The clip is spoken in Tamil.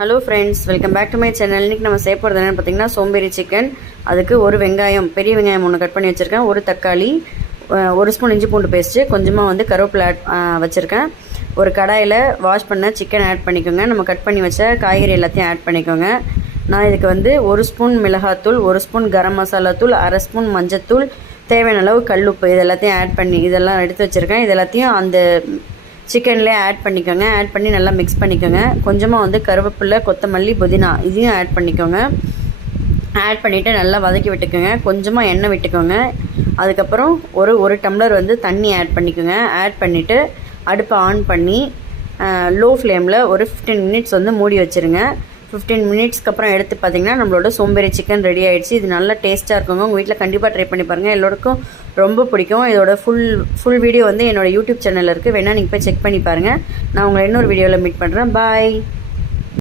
Hello friends, welcome back to my channel. இன்றைக்கி நம்ம செய்ய போகிறது என்னென்னு பார்த்தீங்கன்னா சோம்பேறி சிக்கன். அதுக்கு ஒரு வெங்காயம், பெரிய வெங்காயம் ஒன்று கட் பண்ணி வச்சுருக்கேன், ஒரு தக்காளி, ஒரு ஸ்பூன் இஞ்சி பூண்டு பேஸ்ட்டு, கொஞ்சமாக கருவேப்பிலை வச்சுருக்கேன். ஒரு கடாயில் வாஷ் பண்ண சிக்கன் ஆட் பண்ணிக்கோங்க. நம்ம கட் பண்ணி வச்ச காய்கறி எல்லாத்தையும் ஆட் பண்ணிக்கோங்க. நான் இதுக்கு ஒரு ஸ்பூன் மிளகாத்தூள், ஒரு ஸ்பூன் கரம் மசாலா தூள், அரை ஸ்பூன் மஞ்சத்தூள், தேவையான அளவு கல்லுப்பு இது எல்லாத்தையும் ஆட் பண்ணி இதெல்லாம் எடுத்து வச்சுருக்கேன். இது எல்லாத்தையும் அந்த சிக்கன்லேயே ஆட் பண்ணிக்கோங்க. ஆட் பண்ணி நல்லா மிக்ஸ் பண்ணிக்கோங்க. கொஞ்சமாக கருவேப்பிலை, கொத்தமல்லி, புதினா இதையும் ஆட் பண்ணிக்கோங்க. ஆட் பண்ணிவிட்டு நல்லா வதக்கி விட்டுக்கோங்க. கொஞ்சமாக எண்ணெய் விட்டுக்கோங்க. அதுக்கப்புறம் ஒரு டம்ளர் தண்ணி ஆட் பண்ணிக்கோங்க. ஆட் பண்ணிவிட்டு அடுப்பை ஆன் பண்ணி லோ ஃப்ளேமில் ஒரு 15 மினிட்ஸ் மூடி வச்சுருங்க. 15 மினிட்ஸ்க்கு அப்புறம் எடுத்து பார்த்திங்கன்னா நம்மளோட சோம்பேறி சிக்கன் ரெடி ஆகிடுச்சு. இது நல்லா டேஸ்ட்டாக இருக்குங்க. உங்கள் வீட்டில் கண்டிப்பாக ட்ரை பண்ணி பாருங்கள். எல்லோருக்கும் ரொம்ப பிடிக்கும். இதோட ஃபுல் வீடியோ என்னோடய யூடியூப் சேனலில் இருக்குது. வேணால் நீங்கள் போய் செக் பண்ணி பாருங்கள். நான் உங்களை இன்னொரு வீடியோவில் மீட் பண்ணுறேன். பாய்.